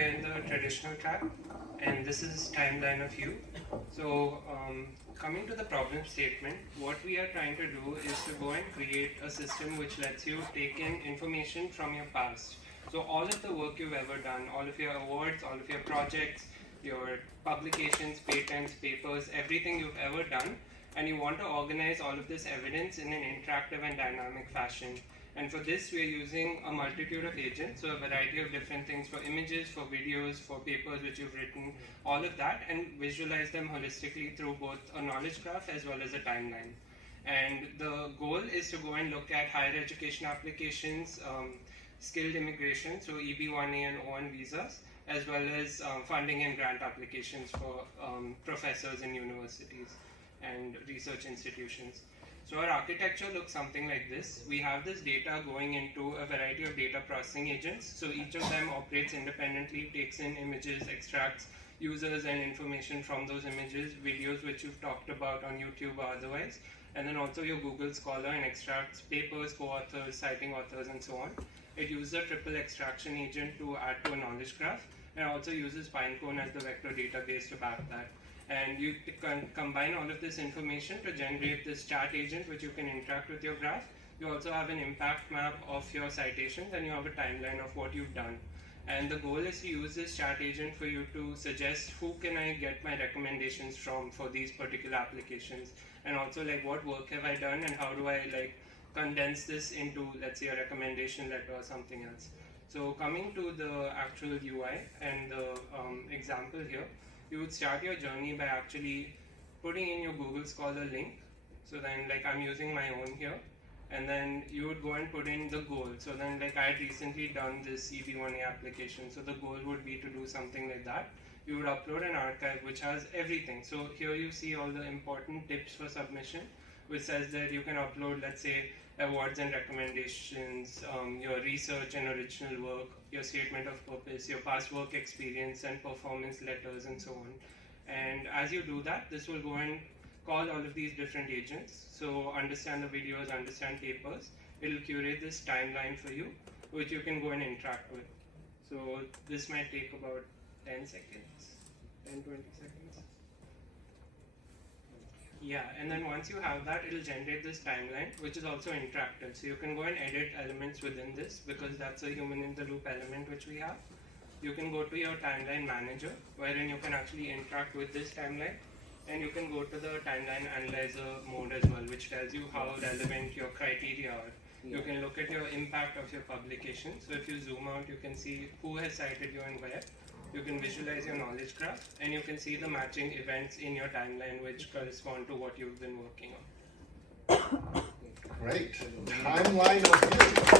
we're in the traditional track, and this is timeline of you. So coming to the problem statement, what we are trying to do is to go and create a system which lets you take in information from your past. So all of the work you've ever done, all of your awards, all of your projects, your publications, patents, papers, everything you've ever done, and you want to organize all of this evidence in an interactive and dynamic fashion. And for this, we are using a multitude of agents, so a variety of different things for images, for videos, for papers which you've written, all of that, and visualize them holistically through both a knowledge graph as well as a timeline. And the goal is to go and look at higher education applications, skilled immigration, so EB-1A and O-1 visas, as well as funding and grant applications for professors in universities and research institutions. So our architecture looks something like this. We have this data going into a variety of data processing agents. So each of them operates independently, takes in images, extracts users and information from those images, videos which you've talked about on YouTube or otherwise, and then also your Google Scholar, and extracts papers, co-authors, citing authors, and so on. It uses a triple extraction agent to add to a knowledge graph, and also uses Pinecone as the vector database to back that. And you can combine all of this information to generate this chat agent which you can interact with your graph. You also have an impact map of your citations, and you have a timeline of what you've done. And the goal is to use this chat agent for you to suggest who can I get my recommendations from for these particular applications, and also like what work have I done and how do I like condense this into, let's say, a recommendation letter or something else. So coming to the actual UI and the example here, you would start your journey by actually putting in your Google Scholar link. So then like I'm using my own here, and then you would go and put in the goal. So then like I had recently done this EB-1A application, so the goal would be to do something like that. You would upload an archive which has everything. So here you see all the important tips for submission, which says that you can upload, let's say, awards and recommendations, your research and original work, your statement of purpose, your past work experience and performance letters, and so on. And as you do that, this will go and call all of these different agents. So understand the videos, understand papers. It will curate this timeline for you, which you can go and interact with. So this might take about 10 seconds, 10, 20 seconds. Yeah, and then once you have that, it'll generate this timeline, which is also interactive. So you can go and edit elements within this, because that's a human in the loop element which we have. You can go to your timeline manager, wherein you can actually interact with this timeline, and you can go to the timeline analyzer mode as well, which tells you how relevant your criteria are. You can look at your impact of your publication. So if you zoom out, you can see who has cited you and where. You can visualize your knowledge graph, and you can see the matching events in your timeline which correspond to what you've been working on. Great. Timeline of you.